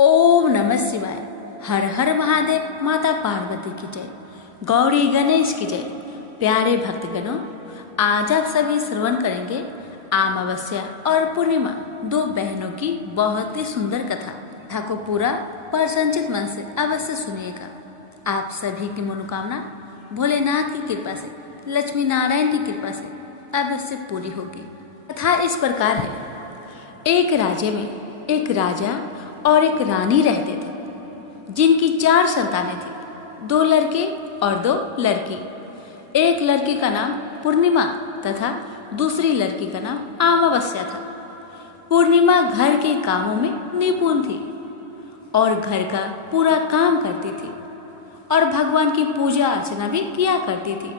ओम नमः शिवाय। हर हर महादेव। माता पार्वती की जय। गौरी गणेश की जय। प्यारे भक्तगणों, आज आप सभी श्रवण करेंगे अमावस्या और पूर्णिमा, दो बहनों की बहुत ही सुंदर कथा को पूरा प्रसन्नचित मन से अवश्य सुनिएगा। आप सभी की मनोकामना भोलेनाथ की कृपा से, लक्ष्मी नारायण की कृपा से अवश्य पूरी होगी। कथा इस प्रकार है। एक राज्य में एक राजा और एक रानी रहते थे, जिनकी 4 संतानें थी, 2 लड़के और 2 लड़की। एक लड़की का नाम पूर्णिमा तथा दूसरी लड़की का नाम अमावस्या था। पूर्णिमा घर के कामों में निपुण थी और घर का पूरा काम करती थी और भगवान की पूजा अर्चना भी किया करती थी,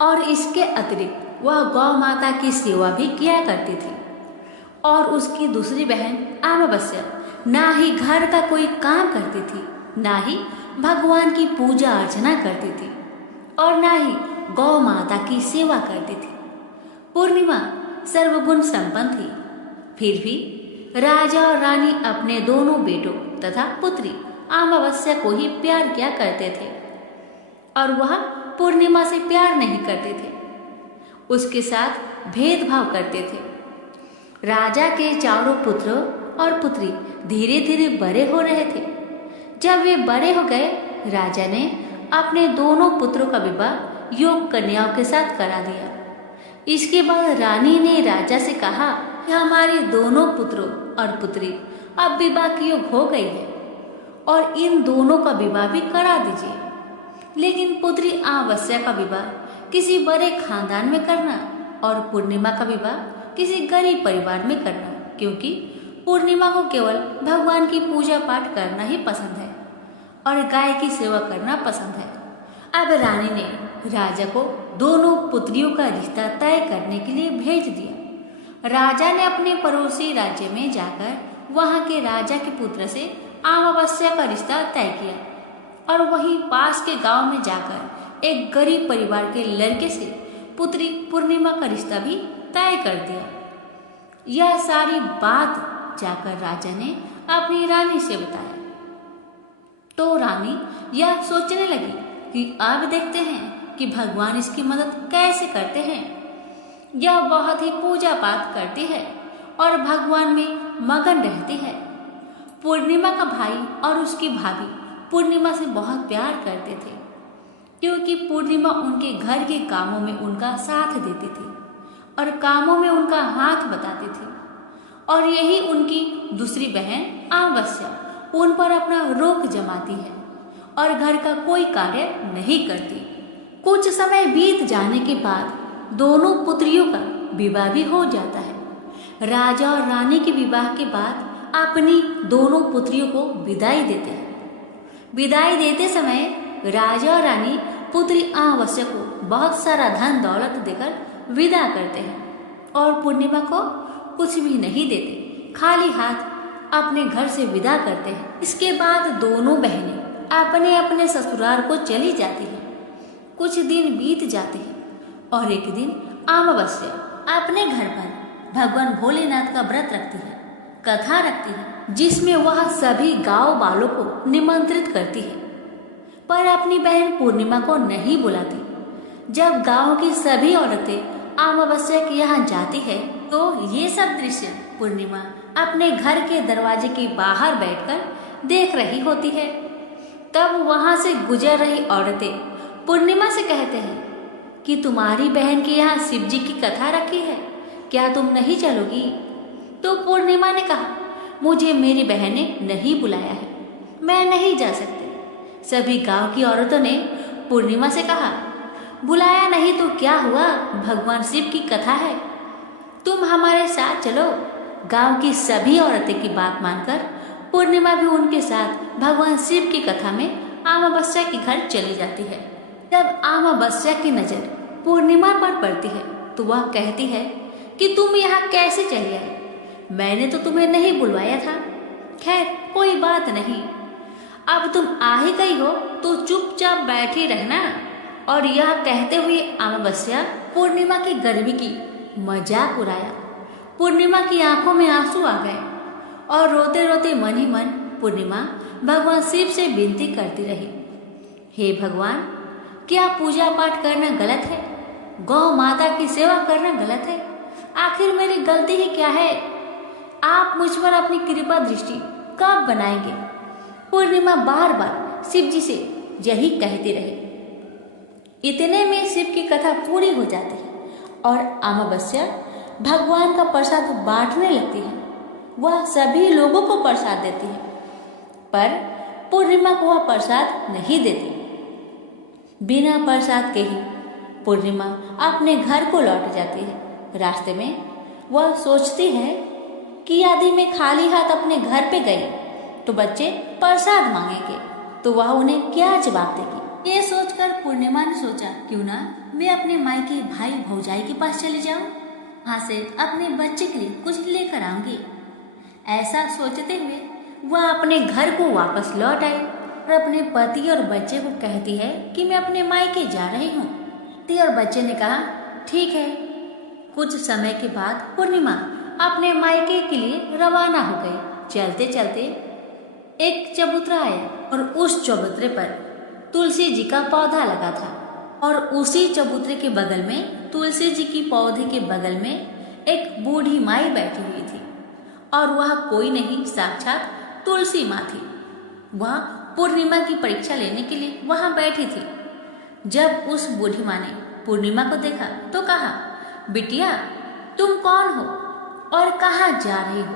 और इसके अतिरिक्त वह गौ माता की सेवा भी किया करती थी। और उसकी दूसरी बहन अमावस्या ना ही घर का कोई काम करती थी, ना ही भगवान की पूजा अर्चना करती थी और ना ही गौ माता की सेवा करती थी। पूर्णिमा सर्वगुण संपन्न थी, फिर भी राजा और रानी अपने दोनों बेटों तथा पुत्री अमावस्या को ही प्यार किया करते थे और वह पूर्णिमा से प्यार नहीं करते थे, उसके साथ भेदभाव करते थे। राजा के चारों पुत्र और पुत्री धीरे धीरे बड़े हो रहे थे। जब वे बड़े हो गए, राजा ने अपने दोनों पुत्रों का विवाह योग्य कन्याओं के साथ करा दिया। इसके बाद रानी ने राजा से कहा कि हमारे दोनों पुत्रों और पुत्री अब विवाह की योग्य हो गई है और इन दोनों का विवाह भी करा दीजिए। लेकिन पुत्री अमावस्या का विवाह किसी बड़े खानदान में करना और पूर्णिमा का विवाह किसी गरीब परिवार में करना, क्योंकि पूर्णिमा को केवल भगवान की पूजा पाठ करना ही पसंद है और गाय की सेवा करना पसंद है। अब रानी ने राजा को दोनों पुत्रियों का रिश्ता तय करने के लिए भेज दिया। राजा ने अपने पड़ोसी राज्य में जाकर वहां के राजा के पुत्र से अमावस्या का रिश्ता तय किया और वहीं पास के गांव में जाकर एक गरीब परिवार के लड़के से पुत्री पूर्णिमा का रिश्ता भी तय कर दिया। यह सारी बात जाकर राजा ने अपनी रानी से बताया तो रानी यह सोचने लगी कि अब देखते हैं कि भगवान इसकी मदद कैसे करते हैं। यह बहुत ही पूजा पाठ करती है और भगवान में मगन रहती है। पूर्णिमा का भाई और उसकी भाभी पूर्णिमा से बहुत प्यार करते थे, क्योंकि पूर्णिमा उनके घर के कामों में उनका साथ देती थी और कामों में उनका हाथ बताती थी। और यही उनकी दूसरी बहन अमावस्या उन पर अपना रोक जमाती है और घर का कोई कार्य नहीं करती। कुछ समय बीत जाने के बाद दोनों पुत्रियों का विवाह भी हो जाता है। राजा और रानी के विवाह के बाद अपनी दोनों पुत्रियों को विदाई देते हैं। विदाई देते समय राजा और रानी पुत्री अमावस्या को बहुत सारा धन दौलत देकर विदा करते हैं और पूर्णिमा को कुछ भी नहीं देते, खाली हाथ अपने घर से विदा करते हैं। इसके बाद दोनों बहनें अपने अपने ससुराल को चली जाती हैं। कुछ दिन बीत जाते हैं और एक दिन अमावस्या अपने घर पर भगवान भोलेनाथ का व्रत रखती है, कथा रखती है, जिसमें वह सभी गांव वालों को निमंत्रित करती है, पर अपनी बहन पूर्णिमा को नहीं बुलाती। जब गांव की सभी औरतें अमावस्या के यहाँ जाती है तो ये सब दृश्य पूर्णिमा अपने घर के दरवाजे के बाहर बैठकर देख रही होती है। तब वहां से गुजर रही औरतें पूर्णिमा से कहते हैं कि तुम्हारी बहन के यहाँ शिव जी की कथा रखी है, क्या तुम नहीं चलोगी? तो पूर्णिमा ने कहा, मुझे मेरी बहन ने नहीं बुलाया है, मैं नहीं जा सकती। सभी गांव की औरतों ने पूर्णिमा से कहा, बुलाया नहीं तो क्या हुआ, भगवान शिव की कथा है, तुम हमारे साथ चलो। गांव की सभी औरतें की बात मानकर पूर्णिमा भी उनके साथ भगवान शिव की कथा में अमावस्या के घर चली जाती है। जब अमावस्या की नजर पूर्णिमा पर पड़ती है तो वह कहती है कि तुम यहाँ कैसे चली आई, मैंने तो तुम्हें नहीं बुलवाया था। खैर कोई बात नहीं, अब तुम आ ही गई हो तो चुपचाप बैठी रहना। और यह कहते हुए अमावस्या पूर्णिमा की गर्मी की मजाक उड़ाया। पूर्णिमा की आंखों में आंसू आ गए और रोते रोते मन ही मन पूर्णिमा भगवान शिव से विनती करती रही, हे भगवान, क्या पूजा पाठ करना गलत है? गौ माता की सेवा करना गलत है? आखिर मेरी गलती ही क्या है? आप मुझ पर अपनी कृपा दृष्टि कब बनाएंगे? पूर्णिमा बार बार शिव जी से यही कहती रही। इतने में शिव की कथा पूरी हो जाती है और अमावस्या भगवान का प्रसाद बांटने लगती है। वह सभी लोगों को प्रसाद देती है, पर पूर्णिमा को वह प्रसाद नहीं देती। बिना प्रसाद के ही पूर्णिमा अपने घर को लौट जाती है। रास्ते में वह सोचती है कि यदि मैं खाली हाथ अपने घर पे गई तो बच्चे प्रसाद मांगेंगे, तो वह उन्हें क्या जवाब देगी। ये सोचकर पूर्णिमा ने सोचा, क्यों ना मैं अपने मायके भाई भौजाई के पास चली जाऊं, वहां से अपने बच्चे के लिए कुछ लेकर आऊंगी। ऐसा सोचते हुए वह अपने घर को वापस लौट आई और अपने पति और बच्चे को कहती है कि मैं अपने मायके जा रही हूँ। पति और बच्चे ने कहा, ठीक है। कुछ समय के बाद पूर्णिमा अपने मायके के लिए रवाना हो गई। चलते चलते एक चबूतरा आया और उस चबूतरे पर तुलसी जी का पौधा लगा था और उसी चबूतरे के बगल में, तुलसी जी की पौधे के बगल में एक बूढ़ी माई बैठी हुई थी और वह कोई नहीं, साक्षात तुलसी माँ थी। वह पूर्णिमा की परीक्षा लेने के लिए वहां बैठी थी। जब उस बूढ़ी माँ ने पूर्णिमा को देखा तो कहा, बिटिया, तुम कौन हो और कहाँ जा रही हो?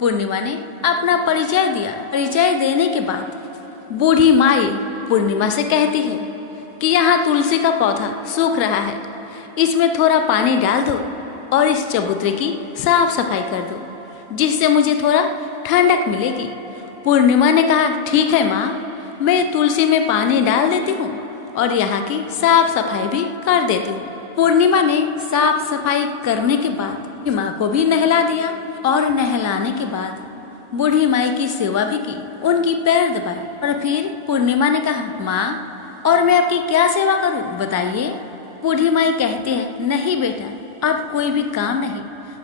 पूर्णिमा ने अपना परिचय दिया। परिचय देने के बाद बूढ़ी माई पूर्णिमा से कहती है कि यहाँ तुलसी का पौधा सूख रहा है, इसमें थोड़ा पानी डाल दो और इस चबूतरे की साफ सफाई कर दो, जिससे मुझे थोड़ा ठंडक मिलेगी। पूर्णिमा ने कहा, ठीक है माँ, मैं तुलसी में पानी डाल देती हूँ और यहाँ की साफ सफाई भी कर देती हूँ। पूर्णिमा ने साफ सफाई करने के बाद माँ को भी नहला दिया और नहलाने के बाद बूढ़ी माई की सेवा भी की, उनकी पैर दबाए और फिर पूर्णिमा ने कहा, माँ, और मैं आपकी क्या सेवा करूँ, बताइए। बूढ़ी माई कहती है, नहीं बेटा, अब कोई भी काम नहीं,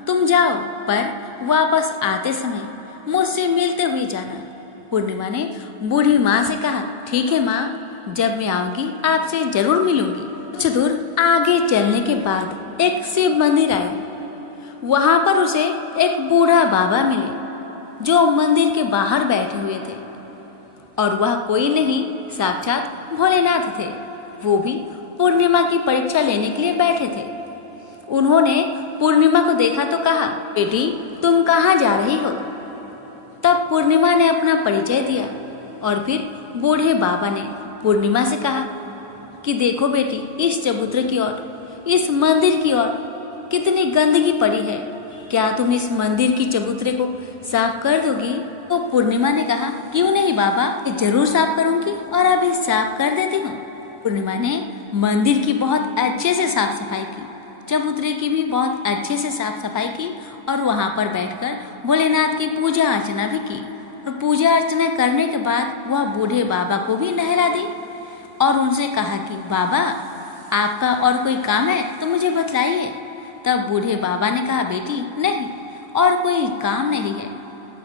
तुम जाओ, पर वापस आते समय मुझसे मिलते हुए जाना। पूर्णिमा ने बूढ़ी माँ से कहा, ठीक है माँ, जब मैं आऊंगी आपसे जरूर मिलूंगी। कुछ दूर आगे चलने के बाद एक शिव मंदिर आया। वहां पर उसे एक बूढ़ा बाबा मिले जो मंदिर के बाहर बैठे हुए थे और वह कोई नहीं, साक्षात भोलेनाथ थे। वो भी पूर्णिमा की परीक्षा लेने के लिए बैठे थे। उन्होंने पूर्णिमा को देखा तो कहा, बेटी, तुम कहाँ जा रही हो? तब पूर्णिमा ने अपना परिचय दिया और फिर बूढ़े बाबा ने पूर्णिमा से कहा कि देखो बेटी, इस चबूतरे की ओर, इस मंदिर की ओर कितनी गंदगी पड़ी है, क्या तुम इस मंदिर की चबूतरे को साफ कर दोगी? तो पूर्णिमा ने कहा, क्यों नहीं बाबा, जरूर साफ करूंगी और अभी साफ कर देती हूँ। पूर्णिमा ने मंदिर की बहुत अच्छे से साफ सफाई की, चबूतरे की भी बहुत अच्छे से साफ सफाई की और वहां पर बैठकर भोलेनाथ की पूजा अर्चना भी की। और पूजा अर्चना करने के बाद वह बूढ़े बाबा को भी नहला दी और उनसे कहा कि बाबा, आपका और कोई काम है तो मुझे बतलाइए। तब बूढ़े बाबा ने कहा, बेटी, नहीं, और कोई काम नहीं है,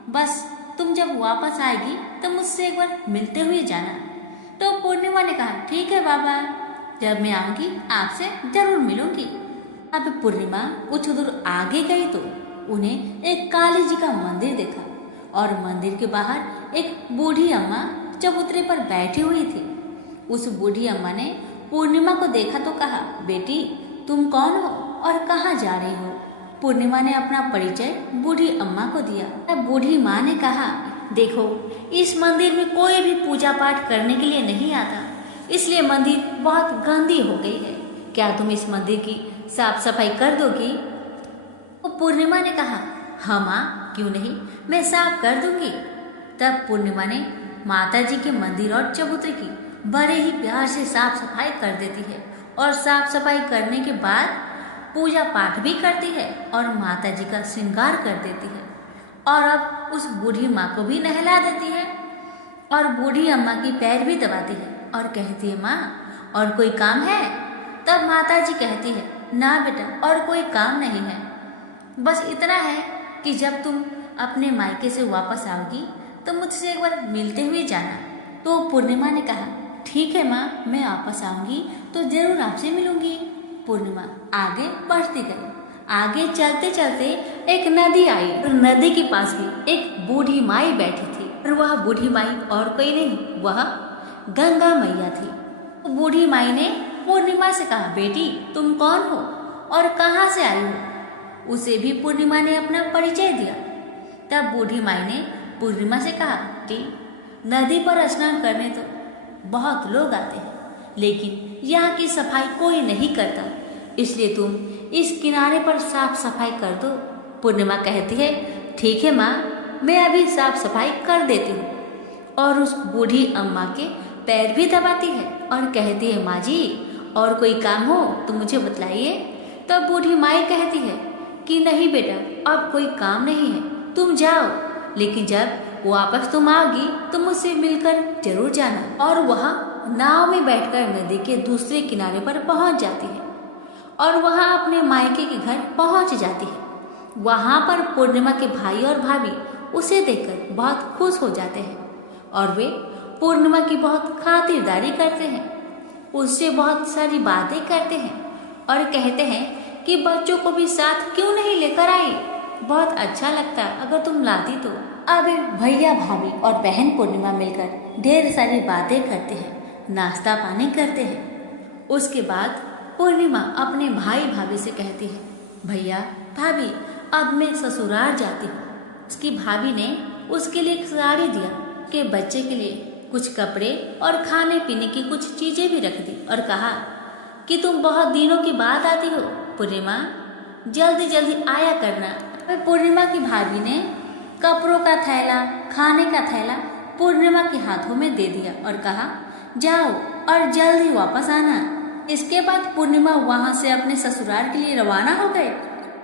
बस तुम जब वापस आएगी तो मुझसे एक बार मिलते हुए जाना। तो पूर्णिमा ने कहा, ठीक है बाबा, जब मैं आऊंगी आपसे जरूर मिलूंगी। अब पूर्णिमा कुछ दूर आगे गई तो उन्हें एक काली जी का मंदिर देखा और मंदिर के बाहर एक बूढ़ी अम्मा चबूतरे पर बैठी हुई थी। उस बूढ़ी अम्मा ने पूर्णिमा को देखा तो कहा, बेटी, तुम कौन हो और कहाँ जा रही हो? पूर्णिमा ने अपना परिचय बूढ़ी अम्मा को दिया। तब बूढ़ी माँ ने कहा, देखो, इस मंदिर में कोई भी पूजा पाठ करने के लिए नहीं आता, इसलिए मंदिर बहुत गंदी हो गई है, क्या तुम इस मंदिर की साफ सफाई कर दोगी? तो पूर्णिमा ने कहा, हाँ माँ, क्यों नहीं, मैं साफ कर दूंगी। तब पूर्णिमा ने माता जी के मंदिर और चबूतरे की बड़े ही प्यार से साफ सफाई कर देती है और साफ सफाई करने के बाद पूजा पाठ भी करती है और माता जी का श्रृंगार कर देती है और अब उस बूढ़ी माँ को भी नहला देती है और बूढ़ी अम्मा की पैर भी दबाती है और कहती है, माँ, और कोई काम है? तब माता जी कहती है, ना बेटा, और कोई काम नहीं है, बस इतना है कि जब तुम अपने मायके से वापस आओगी तो मुझसे एक बार मिलते हुए जाना। तो पूर्णिमा ने कहा, ठीक है माँ, मैं वापस आऊंगी तो जरूर आपसे मिलूंगी। पूर्णिमा आगे बढ़ती गई। आगे चलते चलते एक नदी आई और नदी के पास भी एक बूढ़ी माई बैठी थी। और वह बूढ़ी माई और कोई नहीं, वह गंगा मैया थी। तो बूढ़ी माई ने पूर्णिमा से कहा, बेटी तुम कौन हो और कहाँ से आई हो? उसे भी पूर्णिमा ने अपना परिचय दिया। तब बूढ़ी माई ने पूर्णिमा से कहा, कि नदी पर स्नान करने तो बहुत लोग आते हैं, लेकिन यहाँ की सफाई कोई नहीं करता, इसलिए तुम इस किनारे पर साफ सफाई कर दो। पूर्णिमा कहती है, ठीक है माँ, मैं अभी साफ सफाई कर देती हूँ। और उस बूढ़ी अम्मा के पैर भी दबाती है और कहती है, माँ जी और कोई काम हो तो मुझे बतलाइए। तब बूढ़ी माई कहती है कि नहीं बेटा, अब कोई काम नहीं है, तुम जाओ, लेकिन जब वापस तुम आओगी तो मुझसे मिलकर जरूर जाना। और वह नाव में बैठकर नदी के दूसरे किनारे पर पहुंच जाती है और वहां अपने मायके के घर पहुंच जाती है। वहां पर पूर्णिमा के भाई और भाभी उसे देखकर बहुत खुश हो जाते हैं और वे पूर्णिमा की बहुत खातिरदारी करते हैं, उससे बहुत सारी बातें करते हैं और कहते हैं कि बच्चों को भी साथ क्यों नहीं लेकर आई, बहुत अच्छा लगता अगर तुम लाती तो। अब भैया भाभी और बहन पूर्णिमा मिलकर ढेर सारी बातें करते हैं, नाश्ता पानी करते हैं। उसके बाद पूर्णिमा अपने भाई भाभी से कहती है, भैया भाभी अब मैं ससुराल जाती हूँ। उसकी भाभी ने उसके लिए एक साड़ी दिया कि बच्चे के लिए कुछ कपड़े और खाने पीने की कुछ चीजें भी रख दी और कहा कि तुम बहुत दिनों की बाद आती हो पूर्णिमा, जल्दी जल्दी आया करना। पूर्णिमा की भाभी ने कपड़ों का थैला, खाने का थैला पूर्णिमा के हाथों में दे दिया और कहा, जाओ और जल्दी वापस आना। इसके बाद पूर्णिमा वहां से अपने ससुराल के लिए रवाना हो गए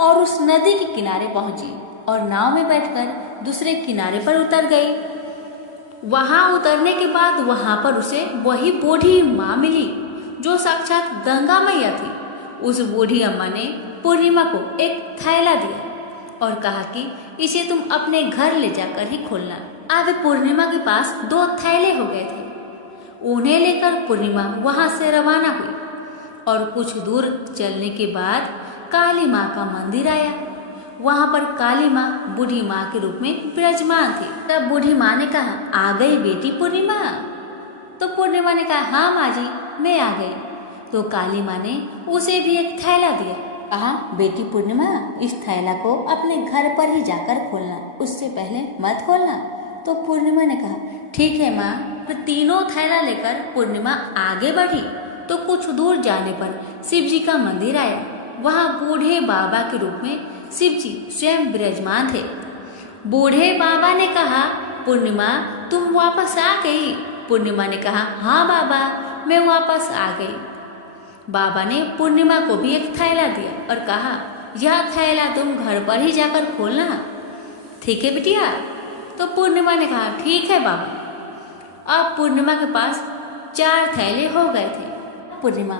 और उस नदी के किनारे पहुंची और नाव में बैठकर दूसरे किनारे पर उतर गई। वहां उतरने के बाद वहां पर उसे वही बूढ़ी माँ मिली जो साक्षात गंगा मैया थी। उस बूढ़ी अम्मा ने पूर्णिमा को एक थैला दिया और कहा कि इसे तुम अपने घर ले जाकर ही खोलना। अब पूर्णिमा के पास 2 थैले हो गए थे। उन्हें लेकर पूर्णिमा वहां से रवाना हुई और कुछ दूर चलने के बाद काली माँ का मंदिर आया। वहां पर काली माँ बूढ़ी माँ के रूप में विराजमान थी। तब बूढ़ी माँ ने कहा, आ गई बेटी पूर्णिमा? तो पूर्णिमा ने कहा, हाँ माँ जी, मैं आ गई। तो काली माँ ने उसे भी एक थैला दिया, कहा, बेटी पूर्णिमा इस थैला को अपने घर पर ही जाकर खोलना, उससे पहले मत खोलना। तो पूर्णिमा ने कहा, ठीक है माँ। तो तीनों थैला लेकर पूर्णिमा आगे बढ़ी तो कुछ दूर जाने पर शिव जी का मंदिर आया। वहाँ बूढ़े बाबा के रूप में शिव जी स्वयं विराजमान थे। बूढ़े बाबा ने कहा, पूर्णिमा तुम वापस आ गई? पूर्णिमा ने कहा, हाँ बाबा, मैं वापस आ गई। बाबा ने पूर्णिमा को भी एक थैला दिया और कहा, यह थैला तुम घर पर ही जाकर खोलना, ठीक है बिटिया? तो पूर्णिमा ने कहा, ठीक है बाबा। अब पूर्णिमा के पास 4 थैले हो गए थे। पूर्णिमा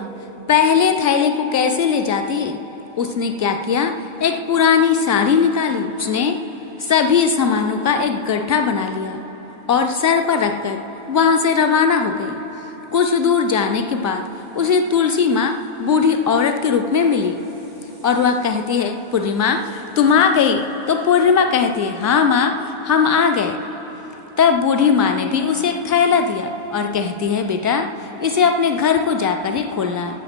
पहले थैले को कैसे ले जाती है? उसने क्या किया, एक पुरानी साड़ी निकाली, उसने सभी सामानों का एक गड्ढा बना लिया और सर पर रखकर वहां से रवाना हो गई। कुछ दूर जाने के बाद उसे तुलसी माँ बूढ़ी औरत के रूप में मिली और वह कहती है, पूर्णिमा तुम आ गई? तो पूर्णिमा कहती है, हाँ माँ, हम आ गए। तब बूढ़ी माँ ने भी उसे एक थैला दिया और कहती है, बेटा इसे अपने घर को जाकर ही खोलना है।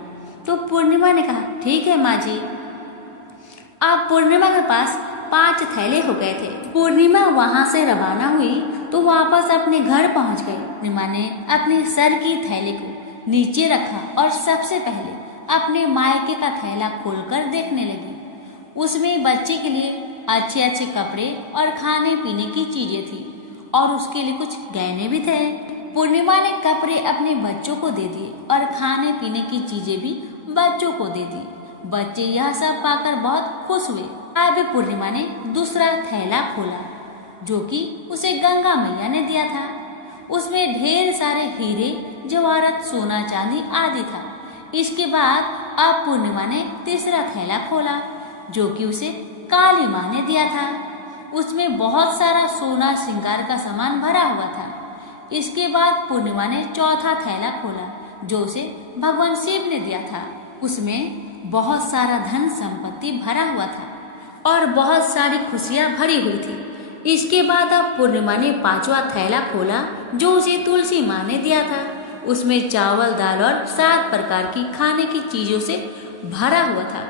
तो पूर्णिमा ने कहा, ठीक है माँ जी। अब पूर्णिमा के पास 5 थैले हो गए थे। पूर्णिमा वहां से रवाना हुई तो वापस अपने घर पहुंच गई। पूर्णिमा ने अपने सर की थैले को नीचे रखा और सबसे पहले अपने मायके का थैला खोलकर देखने लगी। उसमें बच्चे के लिए अच्छे अच्छे कपड़े और खाने पीने की चीजें थी और उसके लिए कुछ गहने भी थे। पूर्णिमा ने कपड़े अपने बच्चों को दे दिए और खाने पीने की चीजें भी बच्चों को दे दी। बच्चे यह सब पाकर बहुत खुश हुए। अब पूर्णिमा ने दूसरा थैला खोला जो कि उसे गंगा मैया ने दिया था। उसमें ढेर सारे हीरे जवाहरात, सोना चांदी आदि था। इसके बाद अब पूर्णिमा ने तीसरा थैला खोला जो कि उसे काली माँ ने दिया था। उसमें बहुत सारा सोना श्रृंगार का सामान भरा हुआ था। इसके बाद पूर्णिमा ने चौथा थैला खोला जो उसे भगवान शिव ने दिया था। उसमें बहुत सारा धन संपत्ति भरा हुआ था और बहुत सारी खुशियां भरी हुई थी। इसके बाद अब पूर्णिमा ने पांचवा थैला खोला जो उसे तुलसी माँ ने दिया था। उसमें चावल, दाल और 7 प्रकार की खाने की चीजों से भरा हुआ था।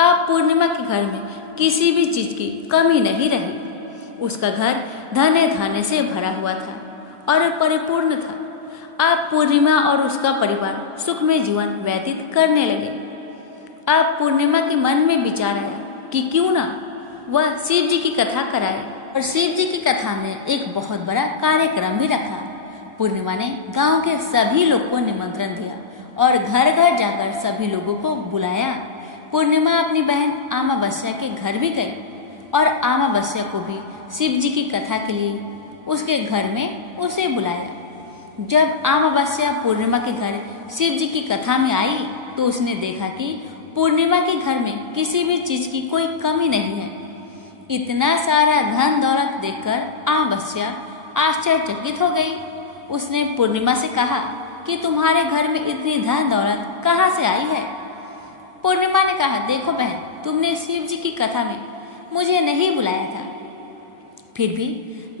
अब पूर्णिमा के घर में किसी भी चीज की कमी नहीं रही। उसका घर धने धने से भरा हुआ था और परिपूर्ण था। अब पूर्णिमा और उसका परिवार सुखमय जीवन व्यतीत करने लगे। अब पूर्णिमा के मन में विचार आया कि क्यों ना वह शिव जी की कथा कराए और शिव जी की कथा में एक बहुत बड़ा कार्यक्रम भी रखा। पूर्णिमा ने गांव के सभी लोग को निमंत्रण दिया और घर घर जाकर सभी लोगों को बुलाया। पूर्णिमा अपनी बहन अमावस्या के घर भी गई और अमावस्या को भी शिव जी की कथा के लिए उसके घर में उसे बुलाया। जब अमावस्या पूर्णिमा के घर शिव जी की कथा में आई तो उसने देखा कि पूर्णिमा के घर में किसी भी चीज की कोई कमी नहीं है। इतना सारा धन दौलत देखकर अमावस्या आश्चर्यचकित हो गई। उसने पूर्णिमा से कहा कि तुम्हारे घर में इतनी धन दौलत कहाँ से आई है। पूर्णिमा ने कहा, देखो बहन, तुमने शिव जी की कथा में मुझे नहीं बुलाया था, फिर भी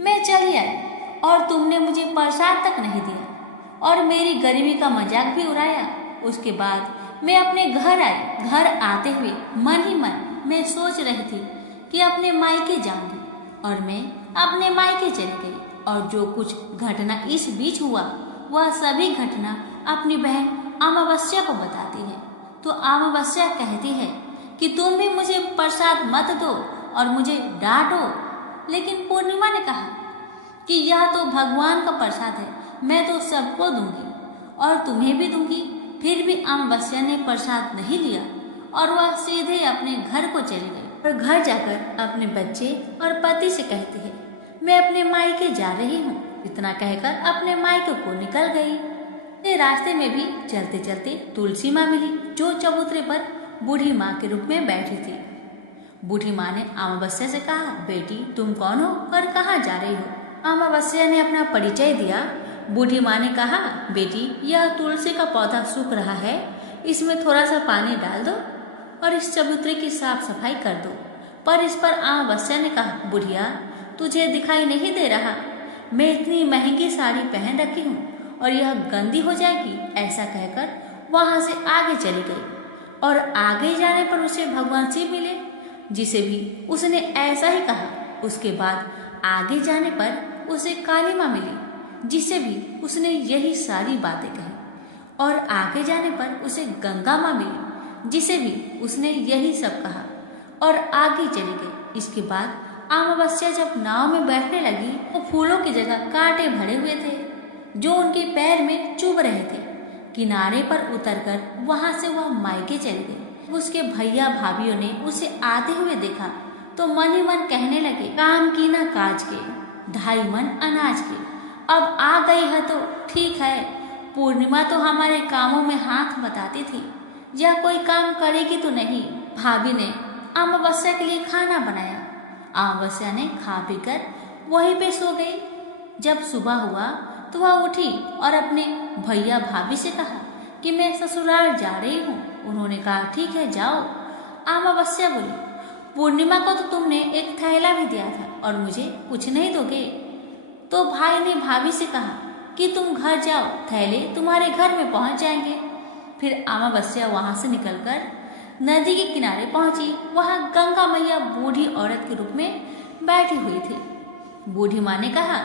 मैं चली आई और तुमने मुझे प्रसाद तक नहीं दिया और मेरी गरीबी का मजाक भी उड़ाया। उसके बाद मैं अपने घर आई। घर आते हुए मन ही मन मैं सोच रही थी कि अपने मायके जाऊंगी और मैं अपने मायके चली गई और जो कुछ घटना इस बीच हुआ वह सभी घटना अपनी बहन अमावस्या को बताती है। तो अमावस्या कहती है कि तुम भी मुझे प्रसाद मत दो और मुझे डांटो। लेकिन पूर्णिमा ने कहा कि यह तो भगवान का प्रसाद है, मैं तो सबको दूंगी और तुम्हें भी दूंगी। फिर भी अमावस्या ने प्रसाद नहीं लिया और वह सीधे अपने घर को चली गई और घर जाकर अपने बच्चे और पति से कहती है, मैं अपने मायके जा रही हूँ। इतना कहकर अपने मायके को निकल गई। रास्ते में भी चलते चलते तुलसी माँ मिली जो चबूतरे पर बूढ़ी माँ के रूप में बैठी थी। बूढ़ी माँ ने अमावस्या से कहा, बेटी तुम कौन हो और कहाँ जा रही हो। अमावस्या ने अपना परिचय दिया। बूढ़ी माँ ने कहा, बेटी यह तुलसी का पौधा सूख रहा है, इसमें थोड़ा सा पानी डाल दो और इस चबूतरे की साफ सफाई कर दो। पर इस पर अमावस्या ने कहा, बुढ़िया तुझे दिखाई नहीं दे रहा, मैं इतनी महंगी साड़ी पहन रखी हूँ और यह गंदी हो जाएगी। ऐसा कहकर वहां से आगे चली गई और आगे जाने पर उसे भगवान शिव मिले जिसे भी उसने ऐसा ही कहा। उसके बाद आगे जाने पर उसे काली माँ मिली जिसे भी उसने यही सारी बातें कही और आगे जाने पर उसे गंगा माँ मिली जिसे भी उसने यही सब कहा और आगे चली गई। इसके बाद अमावस्या जब नाव में बैठने लगी तो फूलों की जगह कांटे भरे हुए थे जो उनके पैर में चुभ रहे थे। किनारे पर उतरकर वहां से वह मायके चली गई। उसके भैया भाभीओं ने उसे आते हुए देखा तो मन ही मन कहने लगे, काम की ना काज के, 2.5 मन अनाज के। अब आ गई है तो ठीक है, पूर्णिमा तो हमारे कामों में हाथ बताती थी, यह कोई काम करेगी तो नहीं। भाभी ने अमावस्या के लिए खाना बनाया। अमावस्या ने खा पीकर वहीं पे सो गई। जब सुबह हुआ तो वह उठी और अपने भैया भाभी से कहा कि मैं ससुराल जा रही हूँ। उन्होंने कहा, ठीक है जाओ। अमावस्या बोली, पूर्णिमा को तो तुमने एक थैला भी दिया था और मुझे कुछ नहीं दोगे। तो भाई ने भाभी से कहा कि तुम घर जाओ, थैले तुम्हारे घर में पहुंच जाएंगे। फिर अमावस्या वहां से निकलकर नदी के किनारे पहुंची। वहां गंगा मैया बूढ़ी औरत के रूप में बैठी हुई थी। बूढ़ी माँ ने कहा,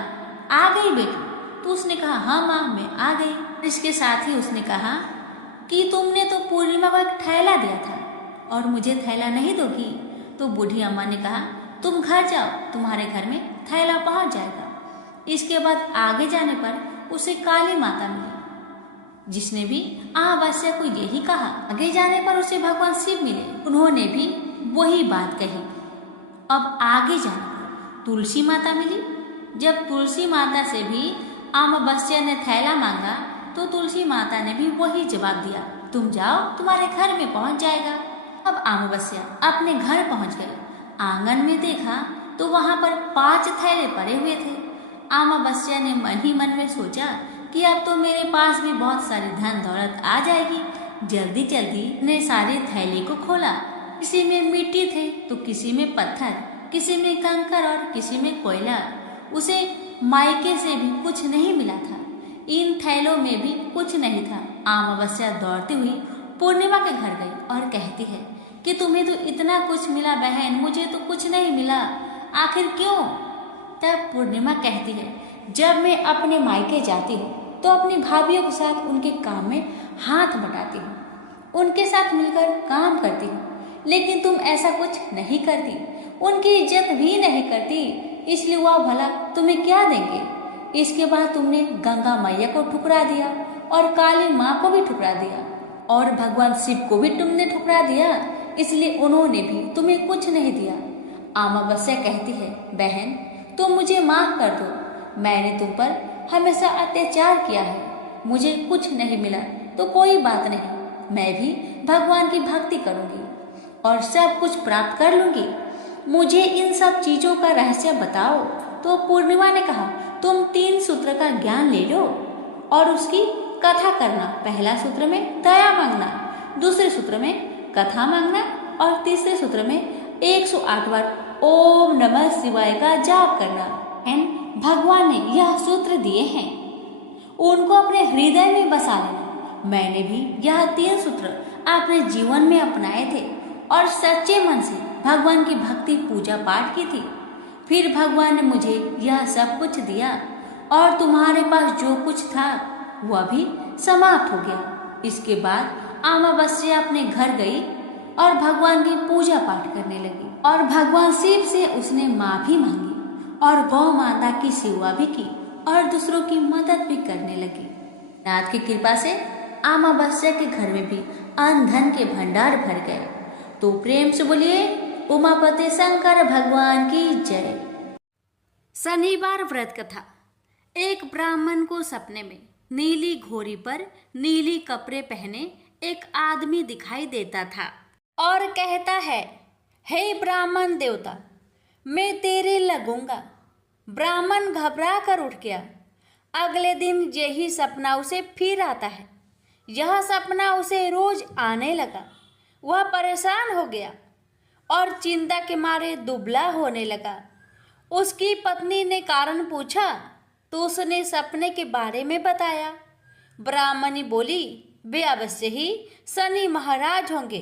आ गई बेटी? तो उसने कहा, हाँ माँ मैं आ गई। इसके साथ ही उसने कहा कि तुमने तो पूर्णिमा को एक थैला दिया था और मुझे थैला नहीं दोगी। तो बूढ़ी अम्मा ने कहा, तुम घर जाओ, तुम्हारे घर में थैला पहुंच जाएगा। इसके बाद आगे जाने पर उसे काली माता मिली जिसने भी अमावस्या को यही कहा। आगे जाने पर उसे भगवान शिव मिले, उन्होंने भी वही बात कही। अब आगे जाने पर तुलसी माता मिली। जब तुलसी माता से भी अमावस्या ने थैला मांगा तो तुलसी माता ने भी वही जवाब दिया, तुम जाओ, तुम्हारे घर में पहुंच जाएगा। अब अमावस्या अपने घर पहुंच गई। आंगन में देखा तो वहां पर 5 थैले पड़े हुए थे। अमावस्या ने मन ही मन में सोचा कि अब तो मेरे पास भी बहुत सारी धन दौलत आ जाएगी। जल्दी जल्दी ने सारे थैले को खोला। किसी में मिट्टी थे तो किसी में पत्थर, किसी में कंकर और किसी में कोयला। उसे मायके से भी कुछ नहीं मिला था। इन थैलों में भी कुछ नहीं था। अमावस्या दौड़ती हुई पूर्णिमा के घर गई और कहती है कि तुम्हें तो इतना कुछ मिला बहन, मुझे तो कुछ नहीं मिला, आखिर क्यों? तब पूर्णिमा कहती है, जब मैं अपने मायके जाती हूँ तो अपनी भाभीयों के साथ उनके काम में हाथ बटाती हूँ, उनके साथ मिलकर काम करती हूँ, लेकिन तुम ऐसा कुछ नहीं करती, उनकी इज्जत भी नहीं करती, इसलिए वह भला तुम्हें क्या देंगे? इसके बाद तुमने गंगा मैया को ठुकरा दिया और काली माँ को भी ठुकरा दिया और भगवान शिव को भी तुमने ठुकरा दिया, इसलिए उन्होंने भी तुम्हें कुछ नहीं दिया। अमावस्या कहती है, बहन तुम मुझे माफ कर दो, मैंने तुम पर हमेशा अत्याचार किया है, मुझे कुछ नहीं मिला तो कोई बात नहीं, मैं भी भगवान की भक्ति करूंगी और सब कुछ प्राप्त कर लूंगी, मुझे इन सब चीजों का रहस्य बताओ। तो पूर्णिमा ने कहा, तुम 3 सूत्र का ज्ञान ले लो और उसकी कथा करना। पहला सूत्र में दया मांगना, दूसरे सूत्र में कथा मांगना और तीसरे सूत्र में 108 बार ओम नमः शिवाय का जाप करना। भगवान ने यह सूत्र दिए हैं, उनको अपने हृदय में बसा लेना। मैंने भी यह 3 सूत्र अपने जीवन में अपनाए थे और सच्चे मन से भगवान की भक्ति पूजा पाठ की थी। फिर भगवान ने मुझे यह सब कुछ दिया और तुम्हारे पास जो कुछ था वह भी समाप्त हो गया। इसके बाद अमावस्या अपने घर गई और भगवान की पूजा पाठ करने लगी और भगवान शिव से उसने माफी मांगी और गौ माता की सेवा भी की और दूसरों की मदद भी करने लगी। नाथ की कृपा से अमावस्या के घर में भी अन्न धन के भंडार भर गए। तो प्रेम से बोलिए उमापति शंकर भगवान की जय। शनिवार व्रत कथा। एक ब्राह्मण को सपने में नीली घोड़ी पर नीली कपड़े पहने एक आदमी दिखाई देता था और कहता है, हे ब्राह्मण देवता, मैं तेरे लगूंगा। ब्राह्मण घबरा कर उठ गया। अगले दिन यही सपना उसे फिर आता है। यह सपना उसे रोज आने लगा। वह परेशान हो गया और चिंता के मारे दुबला होने लगा। उसकी पत्नी ने कारण पूछा तो उसने सपने के बारे में बताया। ब्राह्मणी बोली, वे अवश्य ही शनि महाराज होंगे।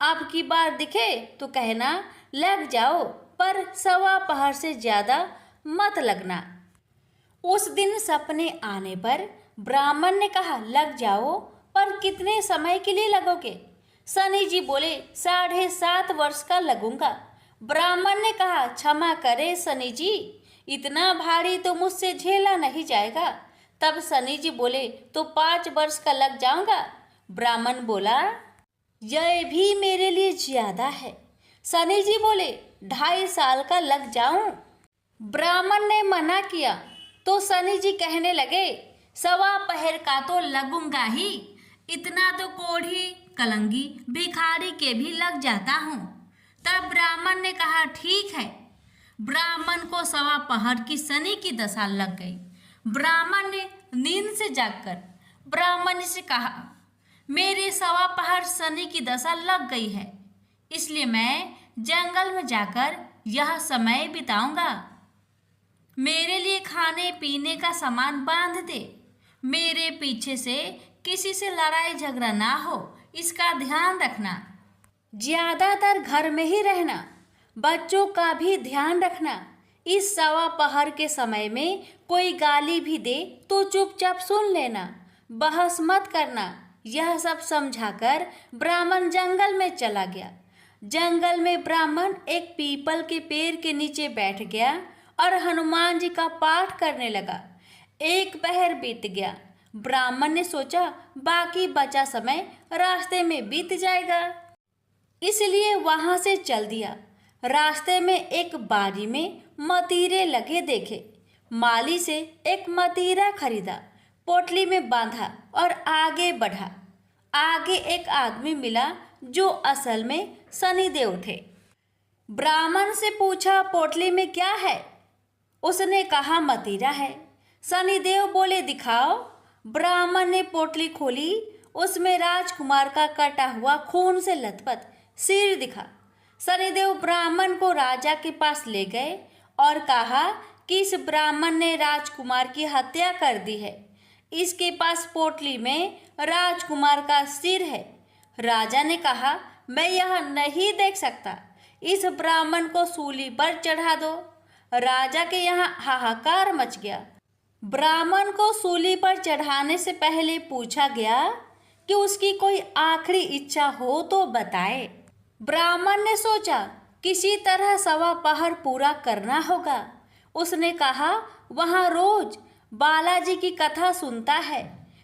अब की बार दिखे तो कहना लग जाओ, पर 1.25 पहर से ज्यादा मत लगना। उस दिन सपने आने पर ब्राह्मण ने कहा, लग जाओ, पर कितने समय के लिए लगोगे? शनि जी बोले, 7.5 वर्ष का लगूंगा। ब्राह्मण ने कहा, क्षमा करे शनि जी, इतना भारी तो मुझसे झेला नहीं जाएगा। तब शनि जी बोले, तो 5 वर्ष का लग जाऊंगा। ब्राह्मण बोला, यह भी मेरे लिए ज्यादा है। शनि जी बोले, 2.5 साल का लग जाऊं। ब्राह्मण ने मना किया तो शनि जी कहने लगे, 1.25 पहर का तो लगूंगा ही, इतना तो कोढ़ी कलंगी भिखारी के भी लग जाता हूँ। तब ब्राह्मण ने कहा, ठीक है। ब्राह्मण को 1.25 पहर की शनि की दशा लग गई। ब्राह्मण ने नींद से जागकर ब्राह्मण से कहा, मेरे 1.25 पहर शनि की दशा लग गई है, इसलिए मैं जंगल में जाकर यह समय बिताऊंगा। मेरे लिए खाने पीने का सामान बांध दे। मेरे पीछे से किसी से लड़ाई झगड़ा ना हो, इसका ध्यान रखना। ज्यादातर घर में ही रहना, बच्चों का भी ध्यान रखना। इस 1.25 पहर के समय में कोई गाली भी दे तो चुपचाप सुन लेना, बहस मत करना। यह सब समझाकर ब्राह्मण जंगल में चला गया। जंगल में ब्राह्मण एक पीपल के पेड़ के नीचे बैठ गया और हनुमान जी का पाठ करने लगा। 1 पहर बीत गया। ब्राह्मण ने सोचा बाकी बचा समय रास्ते में बीत जाएगा, इसलिए वहां से चल दिया। रास्ते में एक बाड़ी में मतीरे लगे देखे। माली से एक मतीरा खरीदा, पोटली में बांधा और आगे बढ़ा। आगे एक आदमी मिला जो असल में शनिदेव थे। ब्राह्मण से पूछा, पोटली में क्या है? उसने कहा, मदिरा है। शनिदेव बोले, दिखाओ। ब्राह्मण ने पोटली खोली। उसमें राजकुमार का कटा हुआ खून से लथपथ सिर दिखा। शनिदेव ब्राह्मण को राजा के पास ले गए और कहा कि इस ब्राह्मण ने राजकुमार की हत्या कर दी है। इसके पास पोटली में राजकुमार का सिर है। राजा ने कहा, मैं यह नहीं देख सकता, इस ब्राह्मण को सूली पर चढ़ा दो। राजा के यहाँ हाहाकार मच गया। ब्राह्मण को सूली पर चढ़ाने से पहले पूछा गया कि उसकी कोई आखिरी इच्छा हो तो बताए। ब्राह्मण ने सोचा, किसी तरह 1.25 पहर पूरा करना होगा। उसने कहा, वहाँ रोज बालाजी की कथा सुनता है।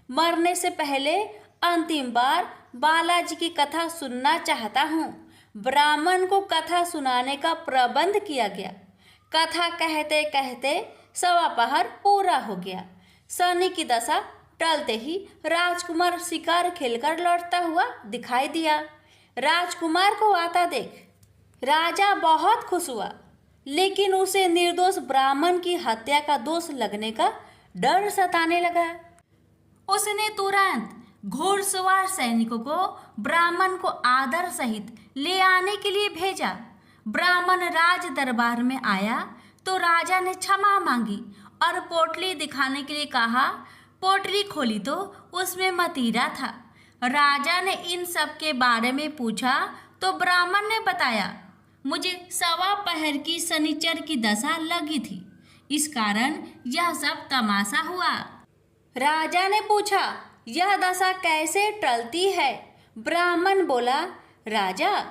मरने से पहले अंतिम बार बालाजी की कथा सुनना चाहता हूँ। ब्राह्मण को कथा सुनाने का प्रबंध किया गया। कथा कहते कहते 1.25 पहर पूरा हो गया। शनि की दशा टलते ही राजकुमार शिकार खेलकर लौटता हुआ दिखाई दिया। राजकुमार को आता देख राजा बहुत खुश हुआ, लेकिन उसे निर्दोष ब्राह्मण की हत्या का दोष लगने का डर सताने लगा। उसने तुरंत घुड़सवार सैनिकों को ब्राह्मण को आदर सहित ले आने के लिए भेजा। ब्राह्मण राज दरबार में आया तो राजा ने क्षमा मांगी और पोटली दिखाने के लिए कहा। पोटली खोली तो उसमें मदिरा था। राजा ने इन सब के बारे में पूछा तो ब्राह्मण ने बताया, मुझे 1.25 पहर की शनिचर की दशा लगी थी, इस कारण यह सब तमाशा हुआ। राजा ने पूछा, यह दशा कैसे टलती है? ब्राह्मण बोला, राजा,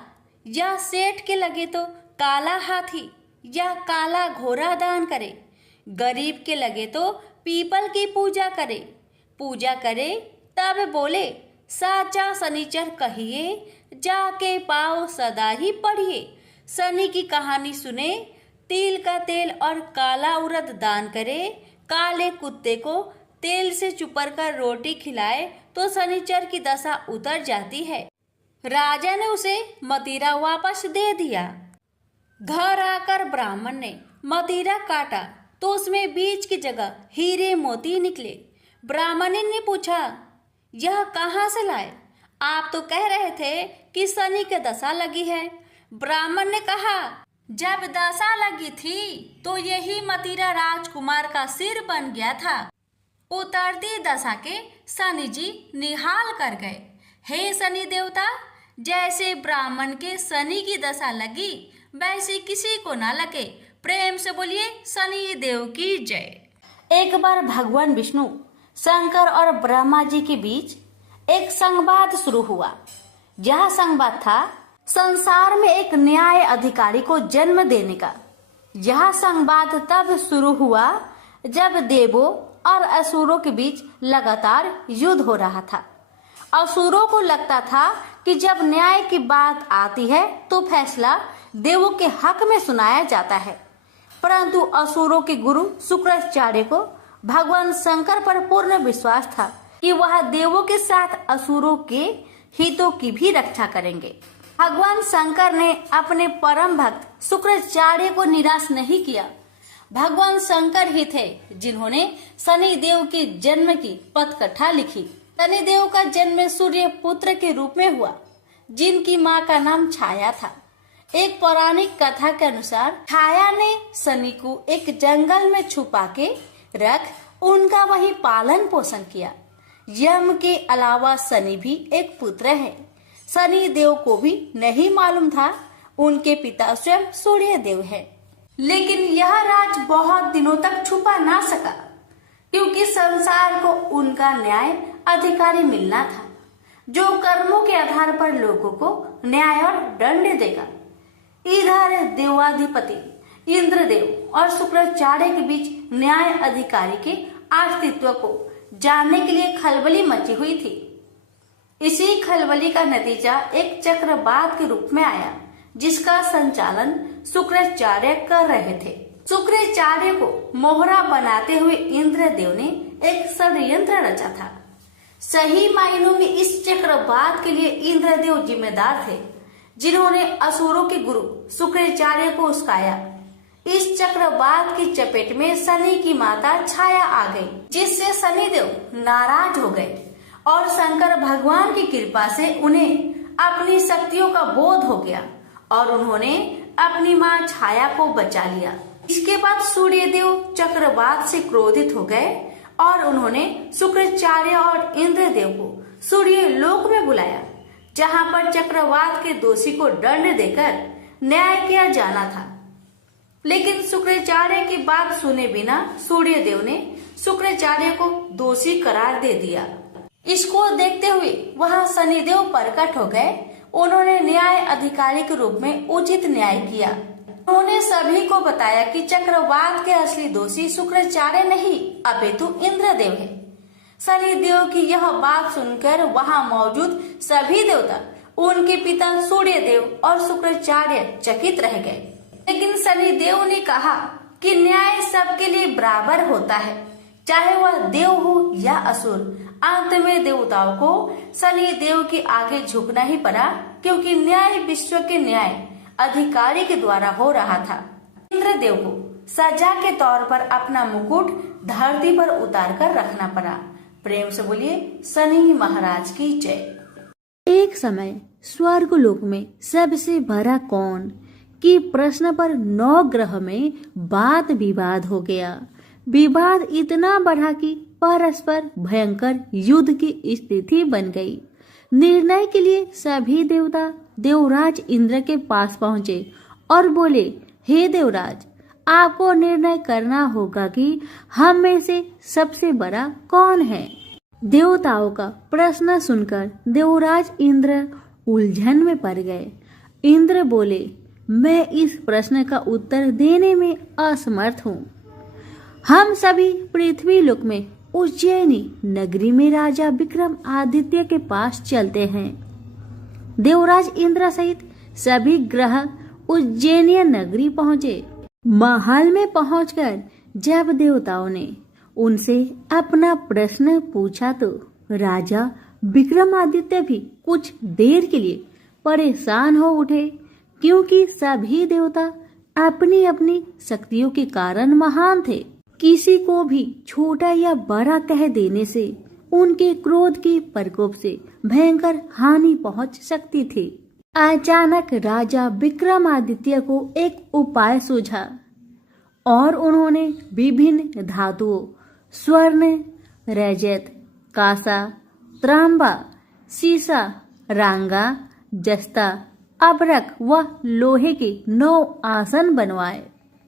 यह सेठ के लगे तो काला हाथी या काला घोड़ा दान करे, गरीब के लगे तो पीपल की पूजा करे तब बोले, साचा शनिचर कहिए, जाके पाओ सदा ही पढ़िए। शनि की कहानी सुने, तिल का तेल और काला उड़द दान करे, काले कुत्ते को तेल से चुपर कर रोटी खिलाए तो शनिचर की दशा उतर जाती है। राजा ने उसे मदिरा वापस दे दिया। घर आकर ब्राह्मण ने मदिरा काटा तो उसमें बीज की जगह हीरे मोती निकले। ब्राह्मण ने पूछा, यह कहाँ से लाए? आप तो कह रहे थे कि शनि की दशा लगी है। ब्राह्मण ने कहा, जब दशा लगी थी तो यही मदिरा राजकुमार का सिर बन गया था। उतरती दशा के शनि जी निहाल कर गए। हे शनि देवता, जैसे ब्राह्मण के शनि की दशा लगी वैसे किसी को ना लगे। प्रेम से बोलिए शनि देव की जय। एक बार भगवान विष्णु, शंकर और ब्रह्मा जी के बीच एक संवाद शुरू हुआ। यह संवाद था संसार में एक न्याय अधिकारी को जन्म देने का। यह संवाद तब शुरू हुआ जब देवों और असुरों के बीच लगातार युद्ध हो रहा था। असुरों को लगता था कि जब न्याय की बात आती है तो फैसला देवों के हक में सुनाया जाता है, परंतु असुरों के गुरु शुक्राचार्य को भगवान शंकर पर पूर्ण विश्वास था कि वह देवों के साथ असुरों के हितों की भी रक्षा करेंगे। भगवान शंकर ने अपने परम भक्त शुक्राचार्य को निराश नहीं किया। भगवान शंकर ही थे जिन्होंने शनि देव के जन्म की पटकथा लिखी। शनि देव का जन्म सूर्य पुत्र के रूप में हुआ, जिनकी मां का नाम छाया था। एक पौराणिक कथा के अनुसार छाया ने शनि को एक जंगल में छुपा के रख उनका वही पालन पोषण किया। यम के अलावा शनि भी एक पुत्र है। शनि देव को भी नहीं मालूम था उनके पिता स्वयं सूर्य देव है। लेकिन यह राज बहुत दिनों तक छुपा ना सका, क्योंकि संसार को उनका न्याय अधिकारी मिलना था, जो कर्मों के आधार पर लोगों को न्याय और दंड देगा। इधर देवाधिपति इंद्रदेव और शुक्राचार्य के बीच न्याय अधिकारी के अस्तित्व को जानने के लिए खलबली मची हुई थी। इसी खलबली का नतीजा एक चक्रवात के रूप में आया, जिसका संचालन शुक्राचार्य कर रहे थे। शुक्राचार्य को मोहरा बनाते हुए इंद्रदेव ने एक षड्यंत्र रचा था। सही मायनों में इस चक्रवात के लिए इंद्रदेव जिम्मेदार थे। जिन्होंने असुरों के गुरु शुक्राचार्य को उस्काया। इस चक्रवात की चपेट में शनि की माता छाया आ गई, जिससे शनिदेव नाराज हो गए और शंकर भगवान की कृपा से उन्हें अपनी शक्तियों का बोध हो गया और उन्होंने अपनी मां छाया को बचा लिया। इसके बाद सूर्यदेव चक्रवात से क्रोधित हो गए और उन्होंने शुक्राचार्य और इंद्रदेव को सूर्य लोक में बुलाया, जहां पर चक्रवात के दोषी को दंड देकर न्याय किया जाना था। लेकिन शुक्राचार्य की बात सुने बिना सूर्यदेव ने शुक्राचार्य को दोषी करार दे दिया। इसको देखते हुए वहां शनिदेव प्रकट हो गए। उन्होंने न्याय अधिकारी के रूप में उचित न्याय किया। उन्होंने सभी को बताया कि चक्रवात के असली दोषी शुक्राचार्य नहीं अपितु इंद्रदेव है। शनिदेव की यह बात सुनकर वहां मौजूद सभी देवता, उनके पिता सूर्यदेव और शुक्राचार्य चकित रह गए। लेकिन शनिदेव ने कहा कि न्याय सबके लिए बराबर होता है, चाहे वह देव हो या असुर। अंत में देवताओं को शनिदेव के आगे झुकना ही पड़ा, क्योंकि न्याय विश्व के न्याय अधिकारी के द्वारा हो रहा था। इंद्रदेव को सजा के तौर पर अपना मुकुट धरती पर उतार कर रखना पड़ा। प्रेम से बोलिए शनि महाराज की जय। एक समय स्वर्गलोक में सबसे बड़ा कौन कि प्रश्न पर 9 ग्रह में वाद विवाद हो गया। विवाद इतना बढ़ा कि परस्पर भयंकर युद्ध की स्थिति बन गई। निर्णय के लिए सभी देवता देवराज इंद्र के पास पहुंचे और बोले, हे देवराज, आपको निर्णय करना होगा कि हम में से सबसे बड़ा कौन है। देवताओं का प्रश्न सुनकर देवराज इंद्र उलझन में पड़ गए। इंद्र बोले, मैं इस प्रश्न का उत्तर देने में असमर्थ हूँ। हम सभी पृथ्वी लोक में उज्जैनी नगरी में राजा विक्रम आदित्य के पास चलते हैं। देवराज इंद्र सहित सभी ग्रह उज्जैनीय नगरी पहुंचे। महल में पहुंचकर जब देवताओं ने उनसे अपना प्रश्न पूछा तो राजा विक्रमादित्य भी कुछ देर के लिए परेशान हो उठे, क्योंकि सभी देवता अपनी अपनी शक्तियों के कारण महान थे। किसी को भी छोटा या बड़ा कह देने से उनके क्रोध के प्रकोप से भयंकर हानि पहुंच सकती थी। अचानक राजा विक्रमादित्य को एक उपाय सूझा और उन्होंने विभिन्न धातुओं स्वर्ण, रजत, कांसा, तांबा, सीसा, रांगा, जस्ता, अभ्रक व लोहे के 9 आसन बनवाए।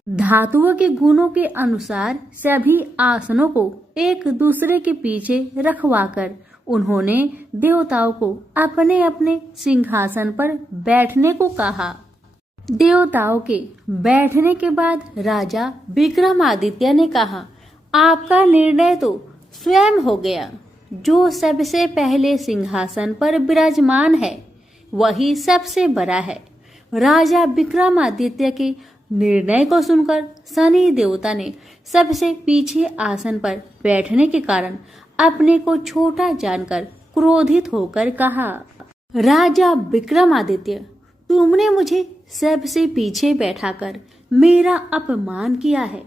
धातुओं के गुणों के अनुसार सभी आसनों को एक दूसरे के पीछे रखवाकर उन्होंने देवताओं को अपने अपने सिंहासन पर बैठने को कहा। देवताओं के बैठने के बाद राजा विक्रमादित्य ने कहा, आपका निर्णय तो स्वयं हो गया। जो सबसे पहले सिंहासन पर विराजमान है वही सबसे बड़ा है। राजा विक्रमादित्य के निर्णय को सुनकर शनि देवता ने सबसे पीछे आसन पर बैठने के कारण अपने को छोटा जानकर क्रोधित होकर कहा, राजा विक्रमादित्य, तुमने मुझे सबसे पीछे बैठाकर मेरा अपमान किया है।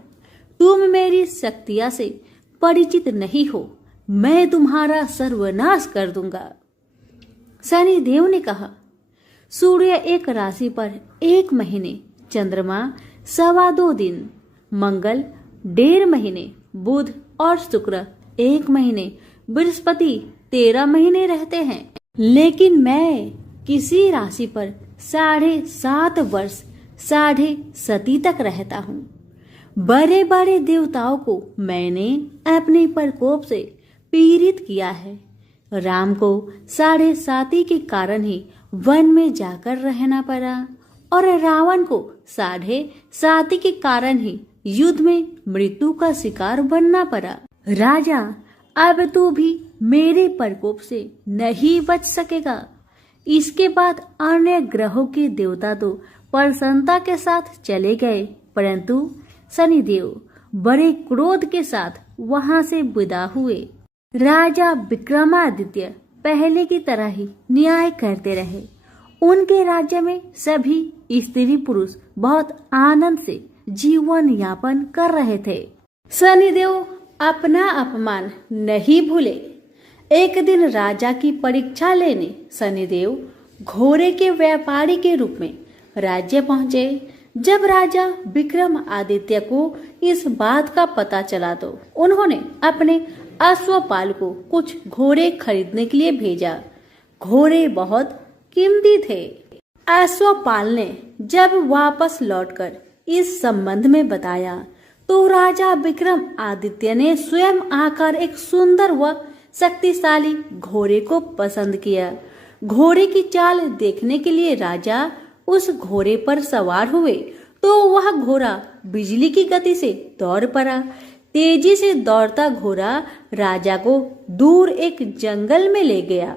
तुम मेरी शक्तियां से परिचित नहीं हो। मैं तुम्हारा सर्वनाश कर दूंगा। शनि देव ने कहा, सूर्य एक राशि पर 1 महीने, चंद्रमा 2.25 दिन, मंगल 1.5 महीने, बुध और शुक्र 1 महीने, बृहस्पति 13 महीने रहते हैं। लेकिन मैं किसी राशि पर 7.5 वर्ष 7.5 तक रहता हूँ। बड़े बड़े देवताओं को मैंने अपने प्रकोप से पीड़ित किया है। राम को 7.5 के कारण ही वन में जाकर रहना पड़ा और रावण को 7.5 के कारण ही युद्ध में मृत्यु का शिकार बनना पड़ा। राजा, अब तू भी मेरे प्रकोप से नहीं बच सकेगा। इसके बाद अन्य ग्रहों के देवता तो प्रसन्नता के साथ चले गए, परंतु शनिदेव बड़े क्रोध के साथ वहां से विदा हुए। राजा विक्रमादित्य पहले की तरह ही न्याय करते रहे। उनके राज्य में सभी स्त्री पुरुष बहुत आनंद से जीवन यापन कर रहे थे। शनिदेव अपना अपमान नहीं भूले। एक दिन राजा की परीक्षा लेने शनिदेव घोड़े के व्यापारी के रूप में राज्य पहुंचे। जब राजा विक्रमादित्य को इस बात का पता चला तो उन्होंने अपने अश्वपाल को कुछ घोड़े खरीदने के लिए भेजा। घोड़े बहुत कीमती थे। अश्वपाल ने जब वापस लौटकर इस संबंध में बताया तो राजा विक्रमादित्य ने स्वयं आकर एक सुंदर व शक्तिशाली घोड़े को पसंद किया। घोड़े की चाल देखने के लिए राजा उस घोड़े पर सवार हुए तो वह घोड़ा बिजली की गति से दौड़ पड़ा। तेजी से दौड़ता घोड़ा राजा को दूर एक जंगल में ले गया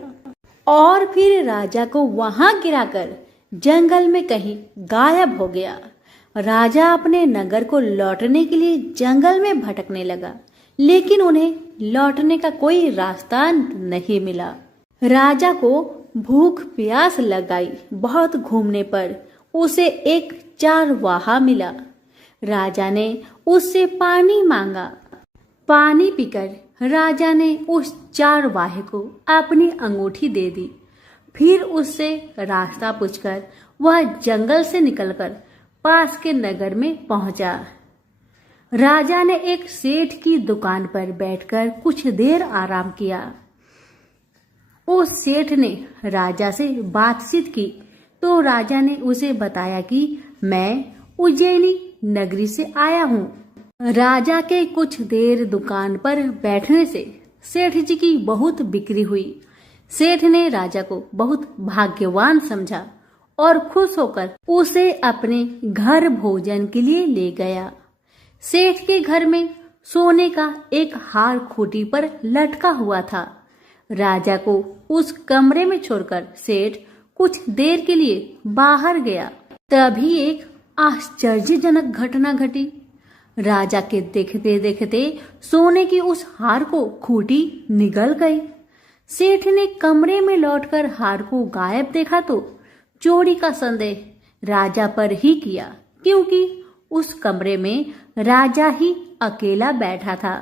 और फिर राजा को वहां गिराकर जंगल में कहीं गायब हो गया। राजा अपने नगर को लौटने के लिए जंगल में भटकने लगा, लेकिन उन्हें लौटने का कोई रास्ता नहीं मिला। राजा को भूख प्यास लगाई। बहुत घूमने पर उसे एक चारवाहा मिला। राजा ने उससे पानी मांगा। पानी पीकर राजा ने उस चारवाहे को अपनी अंगूठी दे दी। फिर उससे रास्ता पूछकर वह जंगल से निकलकर पास के नगर में पहुंचा। राजा ने एक सेठ की दुकान पर बैठकर कुछ देर आराम किया। उस सेठ ने राजा से बातचीत की तो राजा ने उसे बताया कि मैं उज्जैनी नगरी से आया हूँ। राजा के कुछ देर दुकान पर बैठने से सेठ जी की बहुत बिक्री हुई। सेठ ने राजा को बहुत भाग्यवान समझा और खुश होकर उसे अपने घर भोजन के लिए ले गया। सेठ के घर में सोने का एक हार खूंटी पर लटका हुआ था। राजा को उस कमरे में छोड़कर सेठ कुछ देर के लिए बाहर गया। तभी एक आश्चर्यजनक घटना घटी। राजा के देखते देखते सोने की उस हार को खूंटी निगल गई। सेठ ने कमरे में लौटकर हार को गायब देखा तो चोरी का संदेह राजा पर ही किया, क्योंकि उस कमरे में राजा ही अकेला बैठा था।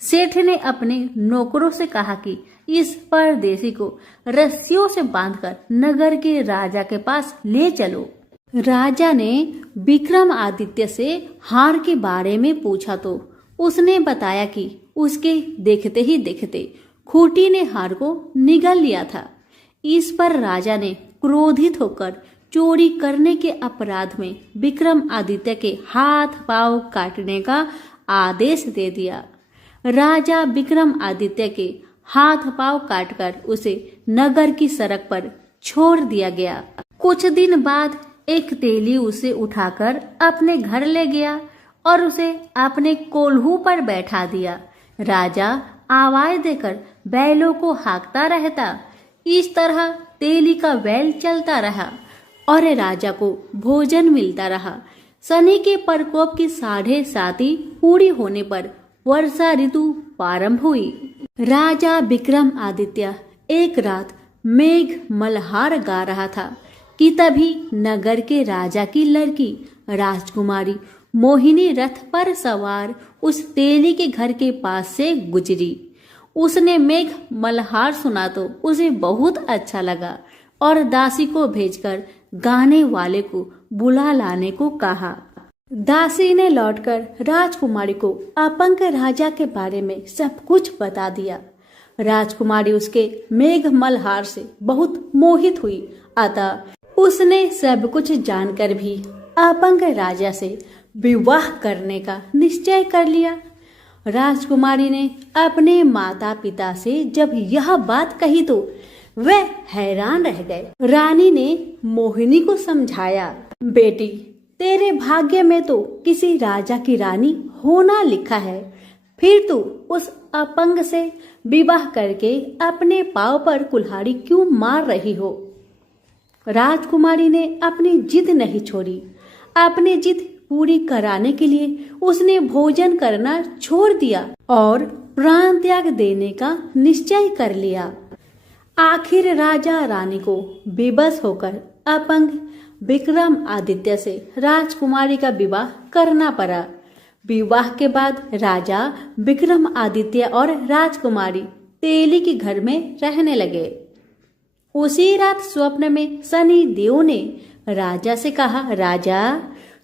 सेठ ने अपने नौकरों से कहा कि इस परदेसी को रस्सियों से बांधकर नगर के राजा के पास ले चलो। राजा ने विक्रमादित्य से हार के बारे में पूछा तो उसने बताया कि उसके देखते ही देखते खूंटी ने हार को निगल लिया था। इस पर राजा ने क्रोधित होकर चोरी करने के अपराध में विक्रमादित्य के हाथ पांव काटने का आदेश दे दिया। राजा विक्रमादित्य के हाथ पांव काटकर उसे नगर की सड़क पर छोड़ दिया गया। कुछ दिन बाद एक तेली उसे उठाकर अपने घर ले गया और उसे अपने कोल्हू पर बैठा दिया। राजा आवाज देकर बैलों को हाँकता रहता। इस तरह तेली का बैल चलता रहा और राजा को भोजन मिलता रहा। शनि के प्रकोप की 7.5 पूरी होने पर वर्षा ऋतु प्रारंभ हुई। राजा विक्रमादित्य एक रात मेघ मल्हार गा रहा था कि तभी नगर के राजा की लड़की राजकुमारी मोहिनी रथ पर सवार उस तेली के घर के पास से गुजरी। उसने मेघ मल्हार सुना तो उसे बहुत अच्छा लगा और दासी को भेजकर गाने वाले को बुला लाने को कहा। दासी ने लौटकर राजकुमारी को अपंग राजा के बारे में सब कुछ बता दिया। राजकुमारी उसके मेघ मल्हार से बहुत मोहित हुई, अतः उसने सब कुछ जानकर भी अपंग राजा से विवाह करने का निश्चय कर लिया। राजकुमारी ने अपने माता पिता से जब यह बात कही तो वे हैरान रह गए। रानी ने मोहिनी को समझाया, बेटी तेरे भाग्य में तो किसी राजा की रानी होना लिखा है, फिर तू उस अपंग से विवाह करके अपने पांव पर कुल्हाड़ी क्यों मार रही हो। राजकुमारी ने अपनी जिद नहीं छोड़ी। अपनी जिद पूरी कराने के लिए उसने भोजन करना छोड़ दिया और प्राण त्याग देने का निश्चय कर लिया। आखिर राजा रानी को बेबस होकर अपंग विक्रमादित्य से राजकुमारी का विवाह करना पड़ा। विवाह के बाद राजा विक्रमादित्य और राजकुमारी तेली के घर में रहने लगे। उसी रात स्वप्न में शनि देव ने राजा से कहा, राजा,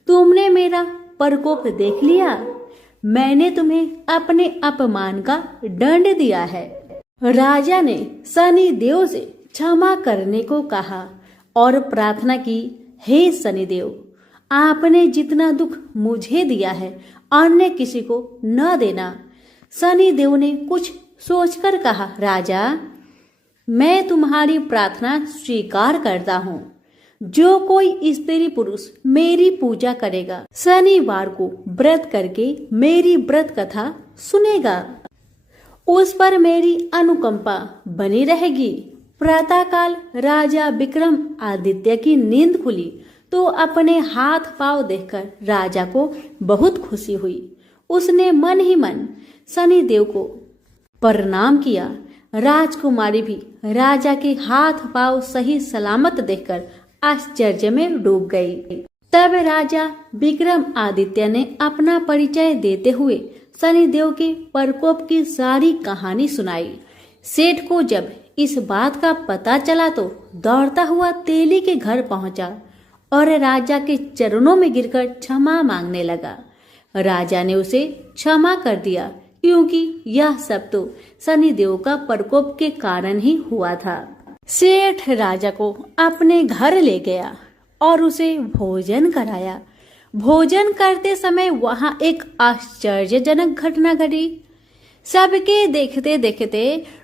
तुमने मेरा प्रकोप देख लिया। मैंने तुम्हें अपने अपमान का दंड दिया है। राजा ने शनि देव से क्षमा करने को कहा और प्रार्थना की, हे शनिदेव, आपने जितना दुख मुझे दिया है अन्य किसी को न देना। शनिदेव ने कुछ सोचकर कहा, राजा, मैं तुम्हारी प्रार्थना स्वीकार करता हूँ। जो कोई स्त्री पुरुष मेरी पूजा करेगा, शनिवार को व्रत करके मेरी व्रत कथा सुनेगा, उस पर मेरी अनुकंपा बनी रहेगी। प्रातःकाल राजा विक्रम आदित्य की नींद खुली तो अपने हाथ पांव देखकर राजा को बहुत खुशी हुई। उसने मन ही मन शनिदेव को प्रणाम किया। राजकुमारी भी राजा के हाथ पांव सही सलामत देखकर आश्चर्य में डूब गई। तब राजा विक्रम आदित्य ने अपना परिचय देते हुए शनिदेव के प्रकोप की सारी कहानी सुनाई। सेठ को जब इस बात का पता चला तो दौड़ता हुआ तेली के घर पहुंचा और राजा के चरणों में गिरकर क्षमा मांगने लगा। राजा ने उसे क्षमा कर दिया क्योंकि यह सब तो शनिदेव का प्रकोप के कारण ही हुआ था। सेठ राजा को अपने घर ले गया और उसे भोजन कराया। भोजन करते समय वहां एक आश्चर्यजनक घटना घटी। सबके देखते देखते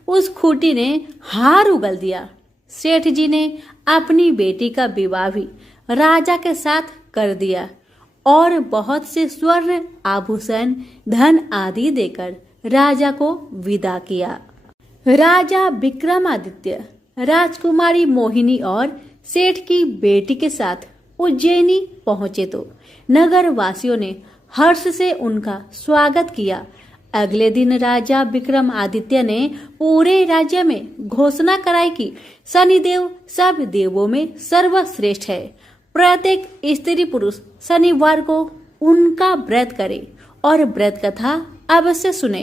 उस खूंटी ने हार उगल दिया। सेठ जी ने अपनी बेटी का विवाह भी राजा के साथ कर दिया और बहुत से स्वर्ण आभूषण, धन आदि देकर राजा को विदा किया। राजा विक्रमादित्य राजकुमारी मोहिनी और सेठ की बेटी के साथ उज्जैनी पहुंचे तो नगर वासियों ने हर्ष से उनका स्वागत किया। अगले दिन राजा विक्रमादित्य ने पूरे राज्य में घोषणा कराई कि शनिदेव सब देवों में सर्वश्रेष्ठ है। प्रत्येक स्त्री पुरुष शनिवार को उनका व्रत करे और व्रत कथा अवश्य सुने।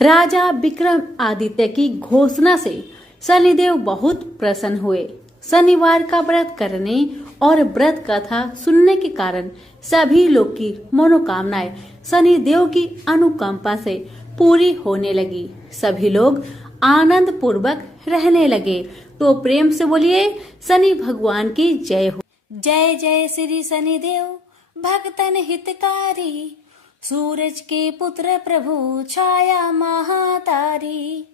राजा विक्रमादित्य की घोषणा से शनिदेव बहुत प्रसन्न हुए। शनिवार का व्रत करने और व्रत कथा सुनने के कारण सभी लोग की मनोकामनाएं शनिदेव की अनुकंपा से पूरी होने लगी। सभी लोग आनंद पूर्वक रहने लगे। तो प्रेम से बोलिए शनि भगवान की जय हो। जय जय श्री शनिदेव भक्तन हितकारी, सूरज के पुत्र प्रभु छाया महातारी।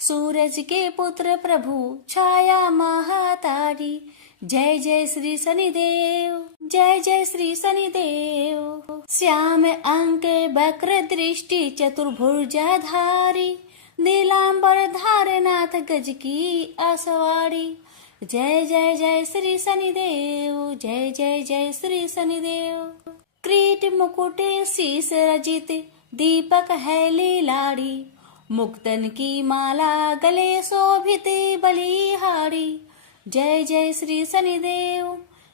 सूरज के पुत्र प्रभु छाया महातारी। जय जय श्री शनिदेव, जय जय श्री शनिदेव। श्याम अंक वक्र दृष्टि चतुर्भुजाधारी, नीलांबर धारनाथ गज की आसवारी। जय जय जय श्री शनिदेव, जय जय जय श्री शनिदेव। क्रीट मुकुट शीस रजित दीपक है लीलाड़ी, मुक्तन की माला गले शोभित बलिहारी। जय जय श्री शनिदेव,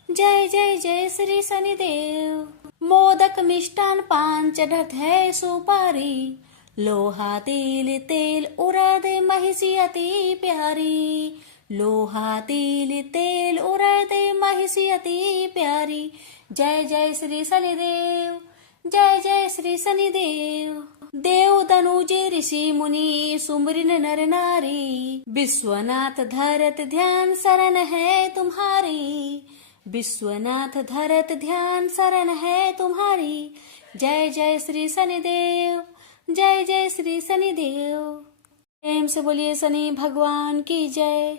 जय जय जय श्री शनिदेव। मोदक मिष्टान पान चढ़त है सुपारी, लोहा तिल तेल उड़द महिषी अति प्यारी। लोहा तिल तेल उड़द महिषी अति प्यारी। जय जय श्री शनिदेव, जय जय श्री शनिदेव। देव दनुज ऋषि मुनि सुमरिन नर नारी, विश्वनाथ धरत ध्यान शरण है तुम्हारी। विश्वनाथ धरत ध्यान शरण है तुम्हारी। जय जय श्री शनिदेव, जय जय श्री शनिदेव। प्रेम से बोलिए शनि भगवान की जय।